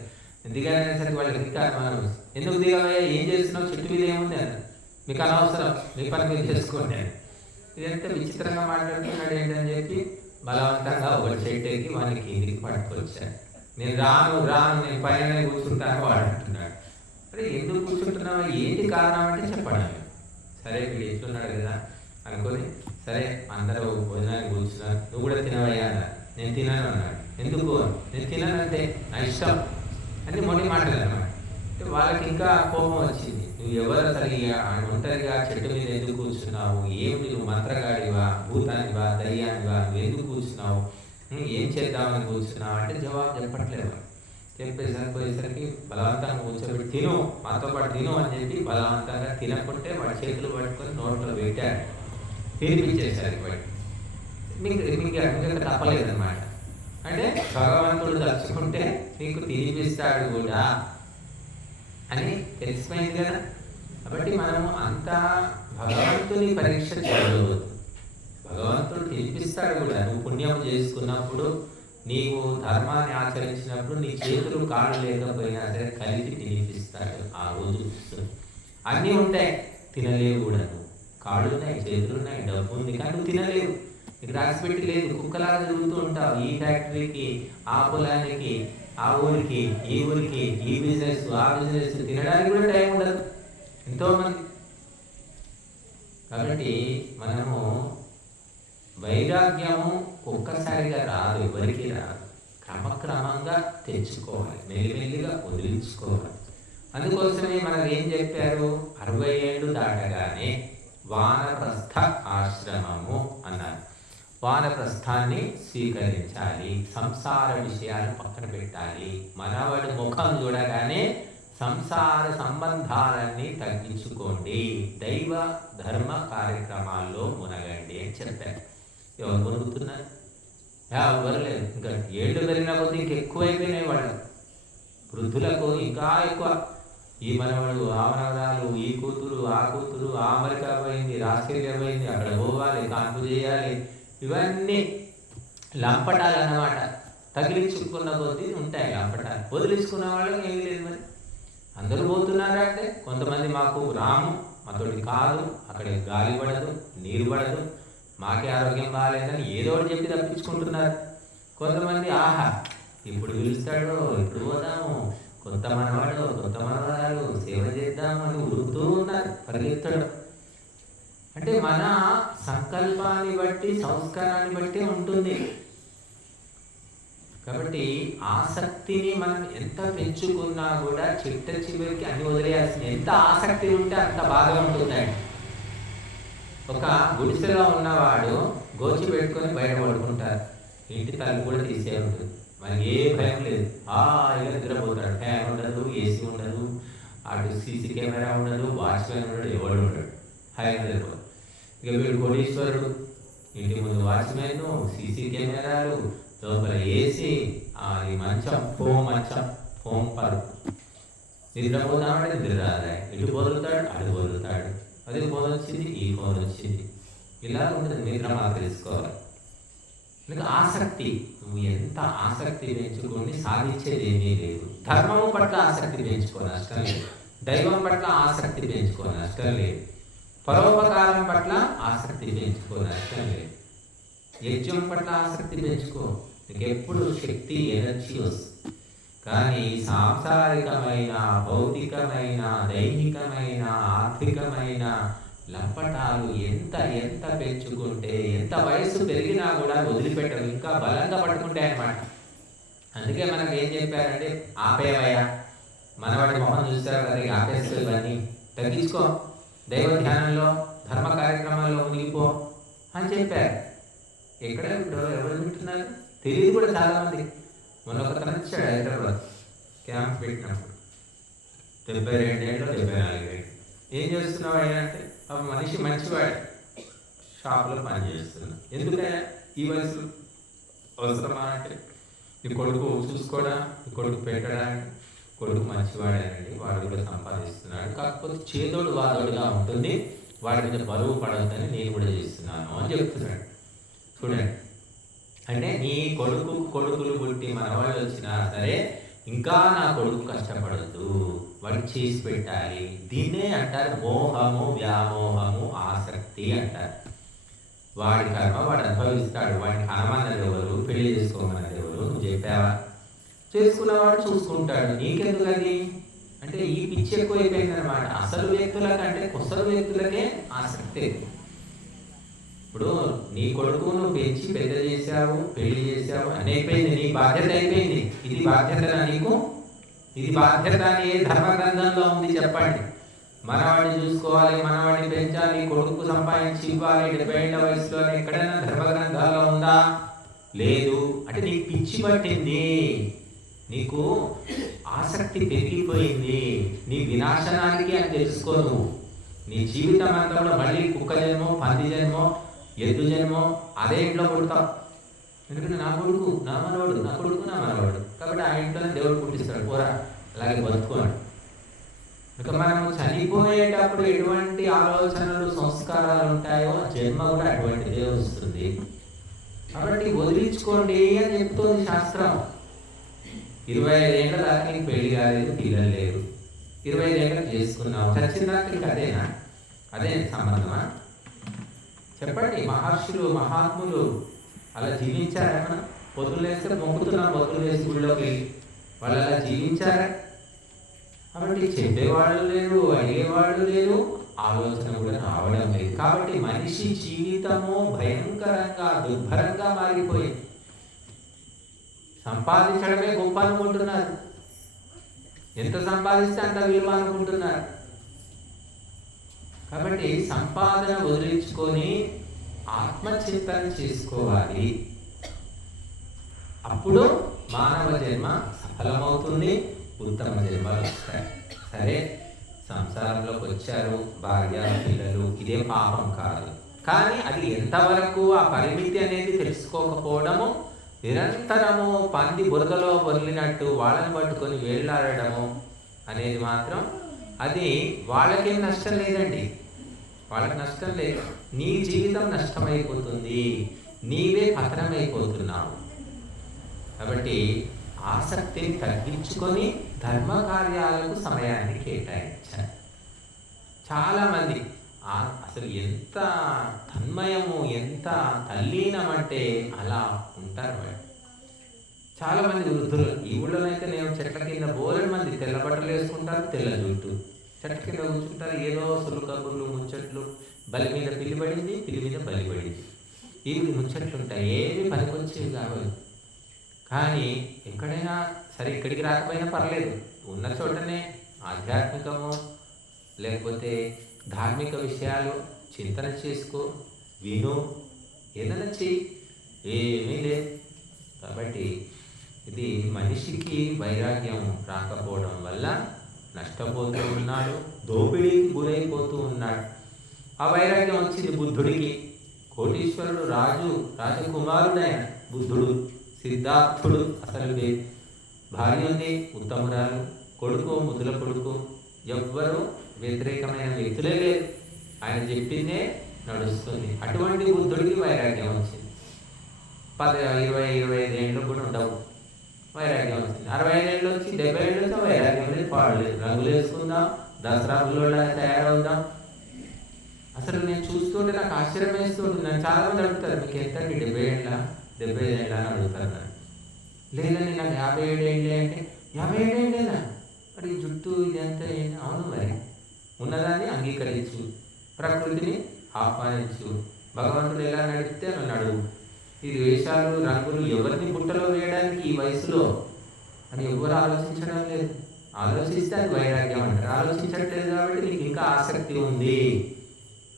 దిగాను అనేసరికి వాళ్ళకి ఇంకా అనుమానం వచ్చింది. ఎందుకు దిగావయ్యా, ఏం చేస్తున్నావు, చెట్టు మీద ఏముంది అన్నారు. మీకు అనవసరం, మీ పని మీరు చేసుకోండి అని. ఇదంతా విచిత్రంగా మాట్లాడుతున్నాడు ఏంటని చెప్పి బలవంతంగా ఒక చెట్టు ఎక్కి వానికి కిందికి పట్టుకొచ్చాడు. నేను రాను నేను పైన కూర్చుంటాను వాడు అంటున్నాడు. అరే ఎందుకు కూర్చుంటున్నావు, ఏంటి కారణం అంటే చెప్పాను. సరే వీడు ఎట్లున్నాడు కదా అనుకొని, సరే అందరూ భోజనానికి కూర్చున్నారు, నువ్వు కూడా తినవయ్యా అన్నారు. నేను తినను అన్నాడు. ఎందుకు? నేను తిననంటే నా ఇష్టం అని మొండి మాటలు అన్నమాట. వాళ్ళకి ఇంకా కోపం వచ్చింది. నువ్వు ఎవరు అసలు ఒంటరిగా చెట్టు మీద ఎందుకు కూర్చున్నావు, ఏమిటి నువ్వు మంత్రగాడివా, భూతానివా, దయ్యానివా, నువ్వు ఎందుకు కూర్చున్నావు, ఏం చేద్దామని కూర్చున్నావు అంటే జవాబు చెప్పట్లేదు. చెప్పేసరికి బలవంతంగా కూర్చోబెట్టి తిను, మాతో పాటు తిను అని చెప్పి బలవంతంగా తినకుంటే వాడి చేతులు పట్టుకొని నోట్లో పెట్టాడు. తినిపించేశారు. వాడి మీకు తప్పలేదన్నమాట. అంటే భగవంతుడు తలుచుకుంటే నీకు తినిపిస్తాడు కూడా అని తెలిసిపోయింది కదా. కాబట్టి మనము అంతా భగవంతుని పరీక్ష చేయలేదు. భగవంతుడు తినిపిస్తాడు కూడా. నువ్వు పుణ్యం చేసుకున్నప్పుడు, నీవు ధర్మాన్ని ఆచరించినప్పుడు నీ చేతులు కాళ్ళు లేకపోయినా సరే కలిపి తినిపిస్తాడు. ఆ రోజు అన్నీ ఉంటాయి, తినలేవు కూడా. నువ్వు కాళ్ళు ఉన్నాయి, చేతులు ఉన్నాయి, డబ్బు ఉంది, కానీ నువ్వు తినలేవు. నీకు రాసిపెట్టి లేదు. కుక్కలాగా తిరుగుతూ ఉంటావు. ఈ ఫ్యాక్టరీకి, ఆ పొలానికి, ఆ ఊరికి, ఈ ఊరికి, ఈ బిజినెస్, ఆ బిజినెస్, తినడానికి కూడా టైం ఉండదు ఎంతోమంది. కాబట్టి మనము వైరాగ్యము ఒక్కసారిగా రాదు, ఎవరికి రాదు. క్రమక్రమంగా తెచ్చుకోవాలి, మెల్లిమెల్లిగా వదిలించుకోవాలి. అందుకోసమే మనకు ఏం చెప్పారు, 60 ఏళ్ళు దాటగానే వానప్రస్థ ఆశ్రమము అన్నారు. వానప్రస్థాన్ని స్వీకరించాలి, సంసార విషయాలు పక్కన పెట్టాలి. మనవాడి ముఖం చూడగానే సంసార సంబంధాలన్నీ తగ్గించుకోండి, దైవ ధర్మ కార్యక్రమాల్లో మునగండి అని చెప్పారు. ఎవరు మునుగుతున్నారు? ఎవరు లేదు. ఇంకా ఏళ్ళు పెరిగిన కొద్దీ ఇంకెక్కువైపోయినాయి వాళ్ళు. వృద్ధులకు ఇంకా ఎక్కువ. ఈ మనవడు, ఆ మనవరాలు, ఈ కూతురు, ఆ కూతురు, ఆ అమెరికా పోయింది, ఆస్ట్రేలియా పోయింది, అక్కడ పోవాలి, కాన్పు చేయాలి, ఇవన్నీ లంపటాలు అన్నమాట. తగిలించుకున్న కొద్దీ ఉంటాయి లంపటాలు. వదిలించుకున్న వాళ్ళకి ఏమీ లేదు. మరి అందరూ పోతున్నారా అంటే కొంతమంది మాకు రాము, మాతోటి కాదు, అక్కడ గాలి పడదు, నీరు పడదు, మాకే ఆరోగ్యం బాగాలేదని ఏదో ఒకటి చెప్పి తప్పించుకుంటున్నారు. కొంతమంది ఆహా ఇప్పుడు పిలుస్తాడు, ఇప్పుడు పోదాము, కొత్త మనవాడు, కొత్త మనవరాలు, సేవ చేద్దాము అని ఉరుకుతూ ఉన్నారు, పరిగెత్తడం. అంటే మన సంకల్పాన్ని బట్టి, సంస్కారాన్ని బట్టి ఉంటుంది. కాబట్టి ఆసక్తిని మనం ఎంత పెంచుకున్నా కూడా చిట్ట చివరికి అన్ని వదిలేయాల్సింది. ఎంత ఆసక్తి ఉంటే అంత బాగా ఉంటుందండి. ఒక గుడిసెలో ఉన్నవాడు గోచి పెట్టుకొని బయట పడుకుంటారు, ఇంటి తలుపు కూడా తీసే ఉంటుంది, మనకి ఏ భయం లేదు, హాయిగా నిద్రపోతాడు. ఫ్యాన్ ఉండదు, ఏసీ ఉండదు, అటు సీసీ కెమెరా ఉండదు, వాచ్మెన్ ఉండడు, ఎవడు ఉండడు, హాయిగా నిద్రపోతాడు. ఇక వీడు కోటీశ్వరుడు, ఇంటి ముందు వాచ్మెన్, సీసీ కెమెరాలు, లోపల ఏసీ, అది మంచం, ఫోమ్ పరుపు. నిద్రపోతామంటే నిద్ర రాదా, ఇటు పొరుతాడు, అటు పొరుతాడు, అది ఫోన్ వచ్చింది, ఈ ఫోన్ వచ్చింది, ఇలా ఉంటుంది. నిద్ర మాత్రం తెలుసుకోవాలి. ఇంకా ఆసక్తి, నువ్వు ఎంత ఆసక్తి పెంచుకొని సాధించేది ఏమీ లేదు. ధర్మము పట్ల ఆసక్తి పెంచుకో, నష్టం లేదు. దైవం పట్ల ఆసక్తి పెంచుకో, నష్టం లేదు. పరోపకారం పట్ల ఆసక్తి పెంచుకో, నష్టం లేదు. యజ్ఞం పట్ల ఆసక్తి పెంచుకో, నీకు ఎప్పుడు శక్తి ఎనర్జీ వస్తుంది. కానీ సాంసారికమైన, భౌతికమైన, దైహికమైన, ఆర్థికమైన లంపటాలు ఎంత ఎంత పెంచుకుంటే, ఎంత వయసు పెరిగినా కూడా వదిలిపెట్టవు, ఇంకా బలంగా పట్టుకుంటాయి అన్నమాట. అందుకే మనకు ఏం చెప్పారంటే, ఆపేవయ్యా, మనవాడి మొహం చూస్తారు కదా, ఆపేస్తూ ఇవన్నీ తగ్గించుకో, దైవ ధ్యానంలో ధర్మ కార్యక్రమాల్లో మునిగిపో అని చెప్పారు. ఎక్కడ ఎవరు వింటున్నారు తెలియదు కూడా చాలామంది. మొన్న ఒక తన ఇచ్చాడు హైదరాబాద్ క్యాంప్ పెట్టినప్పుడు, 72 ఏళ్ళు 74 ఏళ్ళు. ఏం చేస్తున్నావు అయ్యా అంటే, మనిషి మంచివాడు, షాపులో పని చేస్తున్నా. ఎందుకయ్యా ఈ వయసు అవసరమా అంటే, ఈ కొడుకు చూసుకోవడా, ఈ కొడుకు పెట్టడానికి, కొడుకు మంచివాడేనండి, వాడు కూడా సంపాదిస్తున్నాడు, కాకపోతే చేదోడు వాదోడుగా ఉంటుంది, వాడి మీద బరువు పడద్దని నేను కూడా చేస్తున్నాను అని చెప్తున్నాడు. చూడండి, అంటే నీ కొడుకులు పుట్టి మనవాళ్ళు వచ్చినా సరే ఇంకా నా కొడుకు కష్టపడద్దు, వాడికి చేసి పెట్టాలి. దీన్నే అంటారు మోహము, వ్యామోహము, ఆసక్తి అంటారు. వాడి కర్మ వాడు అనుభవిస్తాడు. వాడిని కనమన్నది ఎవరు, పెళ్లి చేసుకోమన్నది ఎవరు, నువ్వు చెప్పావా? చేసుకున్నవాడు చూసుకుంటాడు, నీకెందుకు అది అంటే ఈ పిచ్చి ఎక్కువైపోయిందనమాట. అసలు వ్యక్తుల కంటే కొసలు వ్యక్తులకే ఆసక్తి. ఇప్పుడు నీ కొడుకు నువ్వు పెంచి పెద్ద చేశావు, పెళ్లి చేశావు, అని అయిపోయింది, నీ బాధ్యత అయిపోయింది. ఇది బాధ్యత నీకు, ఇది బాధ్యత అని ఏ ధర్మ గ్రంథంలో ఉంది చెప్పండి? మనవాడిని చూసుకోవాలి, మనవాడిని పెంచాలి, కొడుకు సంపాదించి ఇవ్వాలి 70 ఏళ్ల వయసులో ఎక్కడైనా ధర్మ గ్రంథాల్లో ఉందా? లేదు. అంటే నీకు పిచ్చి పట్టింది, నీకు ఆసక్తి పెరిగిపోయింది, నీ వినాశనానికి అని తెలుసుకోను. నీ జీవితం అంతా మళ్ళీ కుక్క జన్మో, పంది జన్మో, ఎద్దు జన్మో అదే ఇంట్లో పుడతావు. ఎందుకంటే నా కొడుకు నా మనవాడు, నా కొడుకు నా మనవాడు, కాబట్టి ఆ ఇంట్లోనే దేవుడు పుట్టిస్తాడు, పోరా అలాగే బతుకోండి. ఇక మనం చనిపోయేటప్పుడు ఎటువంటి ఆలోచనలు, సంస్కారాలు ఉంటాయో జన్మ కూడా అటువంటిదే వస్తుంది. కాబట్టి వదిలించుకోండి అని చెప్తుంది శాస్త్రం. 25 ఏళ్ళ దాకా నీకు పెళ్లి కాలేదు, పిల్లలు లేరు, 25 ఏళ్ళకి చేసుకున్నావు, చచ్చిన దాకా నీకు అదేనా? అదే సంబంధమా? చెప్పండి. మహర్షులు, మహాత్ములు అలా జీవించారా? మనం పొద్దులు వేస్తే మొక్కుతున్నాం, పొద్దులు వేసి గుళ్ళోకి, వాళ్ళు అలా జీవించారా? కాబట్టి చెప్పేవాళ్ళు లేరు, అయ్యేవాళ్ళు లేరు, ఆలోచన కూడా రావడం లేదు. కాబట్టి మనిషి జీవితము భయంకరంగా, దుర్భరంగా మారిపోయింది. సంపాదించడమే గొప్ప అనుకుంటున్నారు, ఎంత సంపాదిస్తే అంత విలువ అనుకుంటున్నారు. కాబట్టి సంపాదన వదిలించుకొని ఆత్మచింతన చేసుకోవాలి. అప్పుడు మానవ జన్మ సఫలమవుతుంది, ఉత్తమ జన్మలు వస్తాయి. సరే, సంసారంలోకి వచ్చారు, భార్య పిల్లలు, ఇదే పాపం కాదు. కానీ అది ఎంతవరకు ఆ పరిమితి అనేది తెలుసుకోకపోవడము, నిరంతరము పంది బురదలో వదిలినట్టు వాళ్ళని పట్టుకొని వేళ్ళాడము అనేది మాత్రం అది వాళ్ళకేం నష్టం లేదండి, వాళ్ళకి నష్టం లేదు. నీ జీవితం నష్టమైపోతుంది, నీవే పతనమైపోతున్నావు. కాబట్టి ఆసక్తిని తగ్గించుకొని ధర్మ కార్యాలకు సమయాన్ని కేటాయించాలి. చాలామంది అసలు ఎంత తన్మయము, ఎంత తల్లీనమంటే అలా ఉంటారు వాళ్ళు. చాలామంది వృద్ధులు ఈ ఊళ్ళోనైతే నేను చెట్ల కింద బోలెడు మంది తెల్ల బట్టలు వేసుకుంటారు, తెల్ల జుట్టు, చెట్ల కింద కూర్చుంటారు, ఏదో సులు కబుర్లు, ముచ్చట్లు, బలి మీద పిల్లి పడింది, పిల్లి మీద బలి పడింది, ఇవి ముచ్చట్లు ఉంటాయి, ఏమి పనికొచ్చేవి కావాలి. కానీ ఎక్కడైనా సరే, ఇక్కడికి రాకపోయినా పర్లేదు, ఉన్న చోటనే ఆధ్యాత్మికము లేకపోతే ధార్మిక విషయాలు చింతన చేసుకో, విను, ఏదైనా చెయ్యి, ఏమీ లేదు. కాబట్టి ఇది మనిషికి వైరాగ్యం రాకపోవడం వల్ల నష్టపోతూ ఉన్నాడు, దోపిడీకి గురైపోతూ ఉన్నాడు. ఆ వైరాగ్యం వచ్చింది బుద్ధుడికి. కోటీశ్వరుడు, రాజకుమారుడైన బుద్ధుడు, సిద్ధార్థుడు, అసలు భార్య ఉంది ఉత్తమురాలు, కొడుకు ముద్దుల కొడుకు, ఎవ్వరూ వ్యతిరేకమైన వ్యక్తులే లేరు, ఆయన చెప్పిందే నడుస్తుంది. అటువంటి బుద్ధుడికి వైరాగ్యం వచ్చింది. 10, 20, 25 ఏళ్ళు కూడా ఉండవు, వైరాగ్యం వచ్చింది. 65 ఏళ్ళు వచ్చి 70 ఏళ్ళు వచ్చి వైరాగ్యం లేదు, పాడలేదు. రంగులు వేసుకుందాం, దసరా బుల్లోళ్ళ తయారవుదాం. అసలు నేను చూస్తుంటే నాకు ఆశ్చర్యం వేస్తుంటుంది. నన్ను చాలా మంది అడుగుతారు, మీకు ఎంతండి 70 ఏళ్ళ 75 ఏళ్ళ అని అడుగుతారు. లేదండి నాకు 57 ఏంటి అంటే 57 ఏంటేనా మరి జుట్టు ఇదంతా ఏంటి? అవును మరి ఉన్నదాన్ని అంగీకరించు, ప్రకృతిని ఆహ్వానించు, భగవంతుడు ఎలా నడిపితే అలా నడువు. ఈ వేషాలు రంగులు ఎవరిని బుట్టలో వేయడానికి ఈ వయసులో అని ఎవరు ఆలోచించడం లేదు. ఆలోచిస్తే అది వైరాగ్యం అంటారు. ఆలోచించట్లేదు కాబట్టి నీకు ఇంకా ఆసక్తి ఉంది.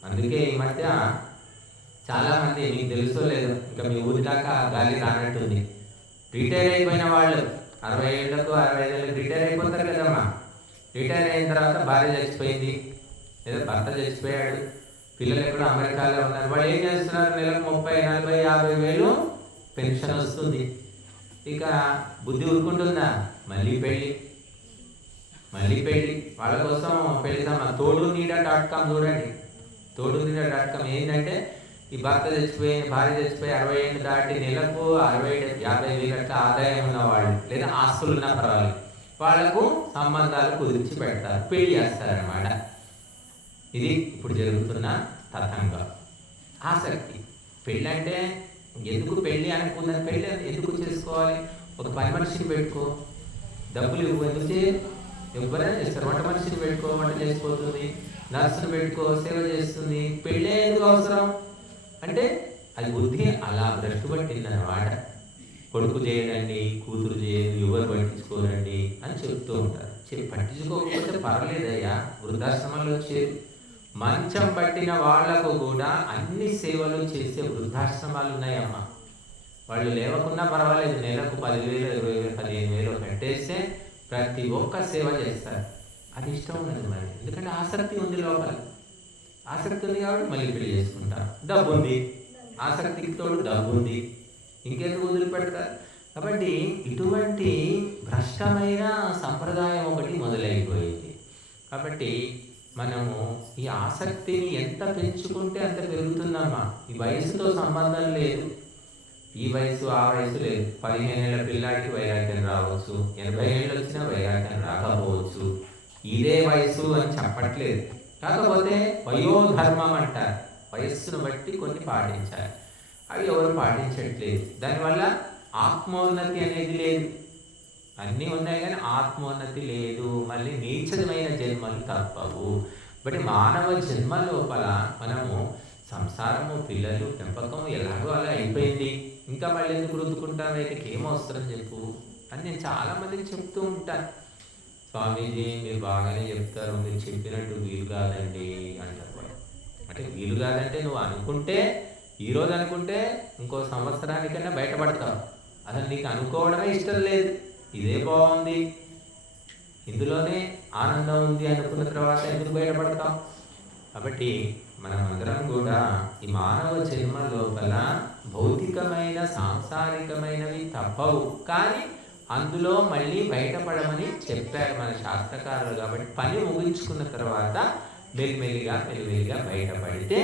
అందుకే ఈ మధ్య చాలామంది, మీకు తెలుసో లేదు, ఇంకా మీ ఊరి దాకా గాలి రానట్టుంది, రిటైర్ అయిపోయిన వాళ్ళు 60 ఏళ్ళకు 65 ఏళ్ళకు రిటైర్ అయిపోతారు కదమ్మా. రిటైర్ అయిన తర్వాత భార్య చచ్చిపోయింది, లేదా భర్త చచ్చిపోయాడు, పిల్లలు ఎక్కడో అమెరికాలో ఉన్నారు. వాళ్ళు ఏం చేస్తున్నారు? నెలకు 30, 40, 50 వేలు పెన్షన్ వస్తుంది. ఇక బుద్ధి ఊరుకుంటుందా? మళ్ళీ పెళ్ళి. వాళ్ళ కోసం పెళ్ళిదామా. తోడునీడ.com చూడండి. తోడునీడ.com ఏంటంటే, ఈ భర్త చచ్చిపోయి భార్య చచ్చిపోయి 60 ఏళ్ళు దాటి నెలకు 60-50 వేలు అట్లా ఆదాయం ఉన్నవాళ్ళు, లేదా ఆస్తులు ఉన్నా పర్వాలేదు, వాళ్లకు సంబంధాలు కుదిర్చి పెడతారు, పెళ్లి చేస్తారన్నమాట. ఇది ఇప్పుడు జరుగుతున్న తతంగం. ఆసక్తి. పెళ్ళి అంటే ఎందుకు పెళ్ళి అనుకున్నది? పెళ్ళి ఎందుకు చేసుకోవాలి? ఒక పని మనిషిని పెట్టుకో, డబ్బులు ఇవ్వు, ఎందుకు ఎవరైనా చేస్తారు. వంట మనిషిని పెట్టుకో, వంట చేసిపోతుంది. నర్సును పెట్టుకో, సేవ చేస్తుంది. పెళ్ళే ఎందుకు అవసరం అంటే అది బుద్ధి అలా భ్రష్టు పట్టిందన్నమాట. కొడుకు చేయడండి, కూతురు చేయదు, ఎవరు పట్టించుకోరండి అని చెప్తూ ఉంటారు. పట్టించుకోకపోతే పర్లేదయ్యా, వృద్ధాశ్రమంలో చేరు. మంచం పట్టిన వాళ్లకు కూడా అన్ని సేవలు చేసే వృద్ధాశ్రమాలు ఉన్నాయమ్మా. వాళ్ళు లేవకున్నా పర్వాలేదు, నెలకు 10,000, 20,000, 15,000 కట్టేస్తే ప్రతి ఒక్క సేవ చేస్తారు. అది ఇష్టం ఉన్నది మరి, ఎందుకంటే ఆసక్తి ఉంది లోపల. ఆసక్తి ఉంది కాబట్టి మళ్ళీ పెళ్లి చేసుకుంటారు. డబ్బు ఉంది, ఆసక్తికి తోడు డబ్బు ఉంది, ఇంకెందుకు వదిలిపెడతారు? కాబట్టి ఇటువంటి భ్రష్టమైన సంప్రదాయం ఒకటి మొదలైపోయింది. కాబట్టి మనము ఈ ఆసక్తిని ఎంత పెంచుకుంటే అంత పెరుగుతుందమ్మా. ఈ వయసుతో సంబంధం లేదు, ఈ వయసు ఆ వయసు లేదు. 15 ఏళ్ల పిల్లాడికి వైరాగ్యం రావచ్చు, 80 ఏళ్ళు వచ్చినా వైరాగ్యం రాకపోవచ్చు. ఇదే వయసు అని చెప్పట్లేదు. కాకపోతే వయోధర్మం అంటారు, వయస్సును బట్టి కొన్ని పాటించాలి. అవి ఎవరు పాటించట్లేదు. దానివల్ల ఆత్మోన్నతి అనేది లేదు. అన్నీ ఉన్నాయి కానీ ఆత్మోన్నతి లేదు. మళ్ళీ నీచమైన జన్మలు తప్పవు. బట్ మానవ జన్మ లోపల మనము సంసారము, పిల్లలు, పెంపకం ఎలాగో అలా అయిపోయింది, ఇంకా మళ్ళీ ఎందుకు రుద్దుకుంటాను, వీటికి ఏమవసరం చెప్పు అని నేను చాలామందికి చెప్తూ ఉంటాను. స్వామీజీ మీరు బాగానే చెప్తారు, మీరు చెప్పినట్టు వీలు కాదండి అంటారు. అంటే వీలు కాదంటే నువ్వు అనుకుంటే, ఈరోజు అనుకుంటే ఇంకో సంవత్సరానికైనా బయటపడతావు. అసలు నీకు అనుకోవడమే ఇష్టం లేదు, ఇదే బాగుంది, ఇందులోనే ఆనందం ఉంది అనుకున్న తర్వాత ఎందుకు బయటపడతాం? కాబట్టి మనమందరం కూడా ఈ మానవ జన్మ లోపల భౌతికమైన సాంసారికమైనవి తప్పవు, కానీ అందులో మళ్ళీ బయటపడమని చెప్పారు మన శాస్త్రకారులు. కాబట్టి పని ముగించుకున్న తర్వాత మెల్లిమెల్లిగా బయటపడితే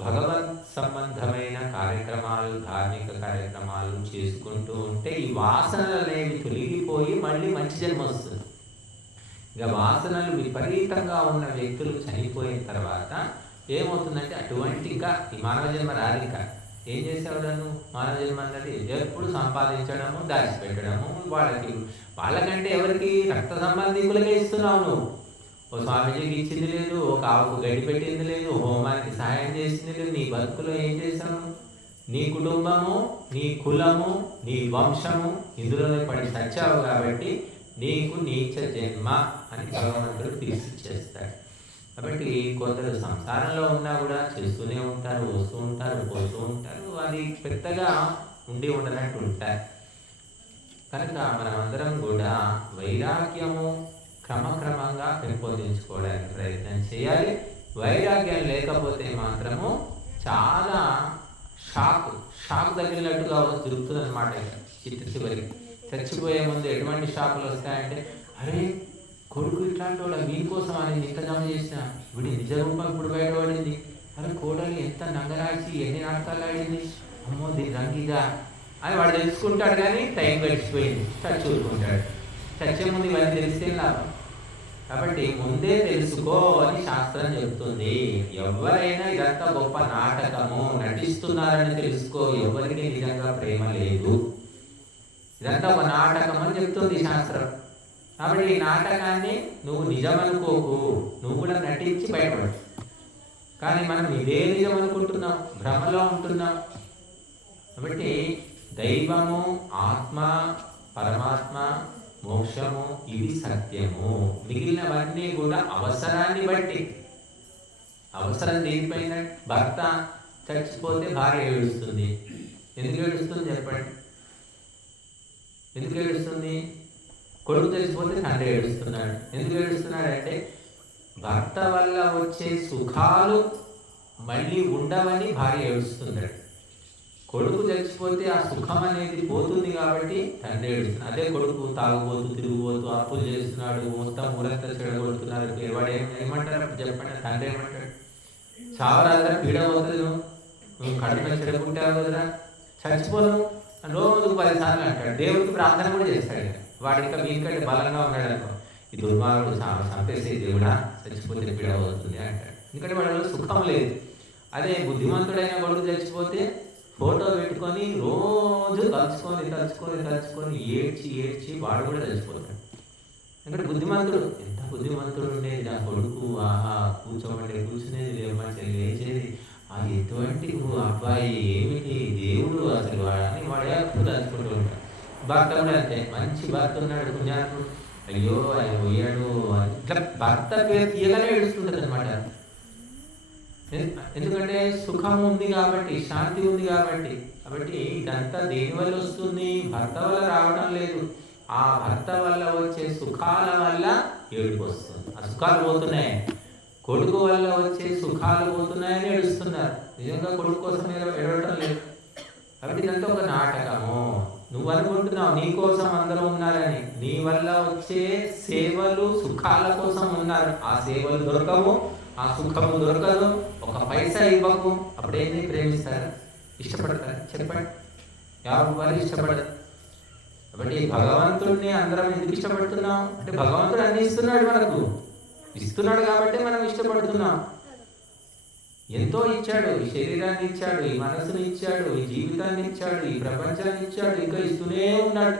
భగవత్ సంబంధమైన కార్యక్రమాలు, ధార్మిక కార్యక్రమాలు చేసుకుంటూ ఉంటే ఈ వాసనలు అనేవి తొలగిపోయి మళ్ళీ మంచి జన్మ వస్తుంది. ఇక వాసనలు విపరీతంగా ఉన్న వ్యక్తులు చనిపోయిన తర్వాత ఏమవుతుందంటే అటువంటి ఇంకా ఈ మానవ జన్మ రాదు. ఇంకా ఏం చేసేవాడు? మానవ జన్మ అన్నది ఎప్పుడు సంపాదించడము, దాచిపెట్టడము. వాళ్ళకంటే ఎవరికి? రక్త సంబంధికులకే ఇస్తున్నావు నువ్వు. ఓ స్వామీజీకి ఇచ్చింది లేదు, ఒక ఆవుకు గడ్డి పెట్టింది లేదు, హోమానికి సహాయం చేసింది లేదు. నీ బతుకులో ఏం చేశాను? నీ కుటుంబము, నీ కులము, నీ వంశము ఇందులోనే పడి సచ్చావు కాబట్టి నీకు నీచ జన్మ అని భగవంతుడు తీర్చిచ్చేస్తాడు. కాబట్టి కొందరు సంసారంలో ఉన్నా కూడా చేస్తూనే ఉంటారు, వస్తూ ఉంటారు, పోతూ ఉంటారు, అది పెద్దగా ఉండనట్టు ఉంటాయి. కనుక మనమందరం కూడా వైరాగ్యము క్రమక్రమంగా పెంపొందించుకోవడానికి ప్రయత్నం చేయాలి. వైరాగ్యం లేకపోతే మాత్రము చాలా షాక్ తగిలినట్టుగా తిరుగుతుంది అనమాట. చివరికి చచ్చిపోయే ముందు ఎటువంటి షాకులు వస్తాయంటే, అరే కొడుకు ఇట్లాంటి వాడు, మీకోసం అని ఇంత జమ చేసిన, వీడి నిజ రూపం ఇప్పుడు బయటపడింది, అరే కోడలు ఎంత నంగరాచి ఎన్ని నాటకాలు ఆడింది, అమ్మో దీని రంగిదా అని వాడు తెలుసుకుంటాడు. కానీ టైం గడిచిపోయింది, చచ్చుకుంటాడు. చచ్చే ముందు ఇవన్నీ తెలిస్తే లాభం. కాబట్టి ముందే తెలుసుకో అని శాస్త్రం చెబుతుంది. ఎవరైనా ఇదంతా గొప్ప నాటకము, నటిస్తున్నారని తెలుసుకో. ఎవరికి నిజంగా ప్రేమ లేదు. ఇదంతా ఒక నాటకం అని చెప్తుంది శాస్త్రం. కాబట్టి ఈ నాటకాన్ని నువ్వు నిజమనుకోకు, నువ్వు కూడా నటించి బయటపడు. కానీ మనం ఇదే నిజం అనుకుంటున్నాం, భ్రమలో ఉంటున్నాం. కాబట్టి దైవము, ఆత్మ, పరమాత్మ, మోక్షము ఇవి సత్యము. మిగిలినవన్నీ కూడా అవసరాన్ని బట్టి. అవసరం దేనిపైన? భర్త చచ్చిపోతే భార్య ఏడుస్తుంది. ఎందుకు ఏడుస్తుంది చెప్పండి? ఎందుకు ఏడుస్తుంది? కొడుకు చచ్చిపోతే తండ్రి ఏడుస్తున్నాడు. ఎందుకు ఏడుస్తున్నాడు అంటే భర్త వల్ల వచ్చే సుఖాలు మళ్ళీ ఉండవని భార్య ఏడుస్తున్నాడు. కొడుకు చచ్చిపోతే ఆ సుఖం అనేది పోతుంది కాబట్టి తండ్రి ఏడుస్తున్నాడు. అదే కొడుకు తాగుబోతూ, తిరుగుబోతూ, అప్పులు చేస్తున్నాడు, మొత్తం ఊరంతా చెడగొడుతున్నారు, వాడు ఏమంటారు చెప్పండి? తండ్రి ఏమంటాడు? చావరాదా, పీడ పోతుంది, నువ్వు కడుపున చెడగొట్టావు కదా, చచ్చిపోను రోజు 10 సార్లు అంటాడు. దేవుడికి ప్రార్థన కూడా చేస్తాడు. వాడు ఇంకా మీకంటే బలంగా ఉన్నాడు అనుకో, ఈ దుర్మార్గుడు చంపేసే దేవుడా, చచ్చిపోతే పీడ అవుతుంది అంటాడు. ఎందుకంటే వాడు సుఖం లేదు. అదే బుద్ధిమంతుడైన కొడుకు చచ్చిపోతే ఫోటో పెట్టుకొని రోజు తలుచుకొని ఏడ్చి వాడు కూడా చచ్చిపోతాడు. ఎందుకంటే బుద్ధిమంతుడు, ఎంత బుద్ధిమంతుడు ఉండేది నా కొడుకు, ఆహా కూర్చునేది లేమంటే లేచేది, అది ఎటువంటి అబ్బాయి, ఏమిటి దేవుడు అసలు వాడని వాడే అప్పుడు తలుచుకుంటూ ఉంటాడు. భర్త కూడా అంతే, మంచి భర్త ఉన్నాడు పుణ్యాత్ముడు, అయ్యో ఆయన పోయాడు ఇట్లా భర్త పేరు తీయగానే ఏడుస్తుంటుంది అనమాట. ఎందుకంటే సుఖం ఉంది కాబట్టి, శాంతి ఉంది కాబట్టి. కాబట్టి ఇదంతా దేనివల్ల వస్తుంది? భర్త వల్ల రావడం లేదు. ఆ భర్త వల్ల వచ్చే సుఖాల వల్ల ఏడుపు వస్తుంది. ఆ సుఖాలు పోతున్నాయి. కొడుకు వల్ల వచ్చే సుఖాలు పోతున్నాయని ఏడుస్తున్నారు. నిజంగా కొడుకు కోసం ఏడవటం లేదు. కాబట్టి ఇదంతా ఒక నాటకము. నువ్వు అనుకుంటున్నావు నీ కోసం అందరూ ఉన్నారని. నీ వల్ల వచ్చే సేవలు సుఖాల కోసం ఉన్నారు. ఆ సేవలు దొరకవు, ఆ సుఖము దొరకదు. ఒక పైసా ఇవ్వకు, అప్పుడేంది? ప్రేమిస్తారు, ఇష్టపడతారు? చెప్పండి, ఎవరు ఇష్టపడరు. కాబట్టి భగవంతుడిని అందరం ఎందుకు ఇష్టపడుతున్నాం అంటే భగవంతుడు అన్ని ఇస్తున్నాడు, మనకు ఇస్తున్నాడు కాబట్టి మనం ఇష్టపడుతున్నాం. ఎంతో ఇచ్చాడు, ఈ శరీరాన్ని ఇచ్చాడు, ఈ మనసుని ఇచ్చాడు, ఈ జీవితాన్ని ఇచ్చాడు, ఈ ప్రపంచాన్ని ఇచ్చాడు, ఇంకా ఇస్తూనే ఉన్నాడు.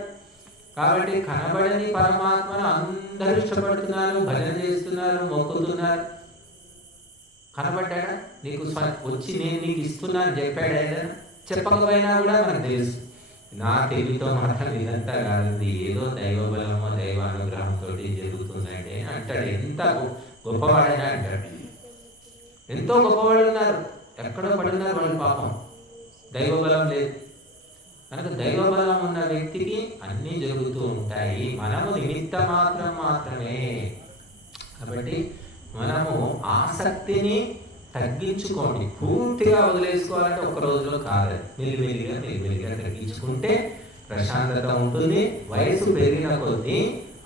కాబట్టి కనబడని పరమాత్మను అందరూ ఇష్టపడుతున్నారు, భజన చేస్తున్నారు, మొక్కుతున్నారు. కనబడ్డాడా? నీకు వచ్చి నేను నీకు ఇస్తున్నాను చెప్పాడా? చెప్పకపోయినా కూడా మనకు తెలుసు. నా తెలివితో మాత్రం ఇదంతా కాదు, ఏదో దైవ బలమో దైవానుగ్రహంతో జరుగుతుందండి అంటాడు. ఎంత గొప్పవాడైనా అంటాడు. ఎంతో గొప్పవాళ్ళు ఉన్నారు, ఎక్కడో పడున్నారు వాళ్ళు, పాపం దైవ బలం లేదు. కనుక దైవ బలం ఉన్న వ్యక్తికి అన్నీ జరుగుతూ ఉంటాయి. మనము నిమిత్త మాత్రమే. కాబట్టి మనము ఆసక్తిని తగ్గించుకోండి. పూర్తిగా వదిలేసుకోవాలంటే ఒక రోజులో కాదు, మెల్లిమెల్లిగా తగ్గించుకుంటే ప్రశాంతత ఉంటుంది. వయసు పెరిగిన కొద్దీ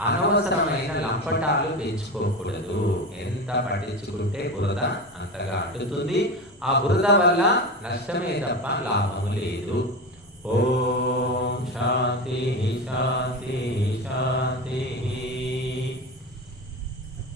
అనవసరమైన లంపటాలు పెంచుకోకూడదు. ఎంత పట్టించుకుంటే బురద అంతగా అంటుతుంది. ఆ బురద వల్ల నష్టమే తప్ప లాభము లేదు. ఓ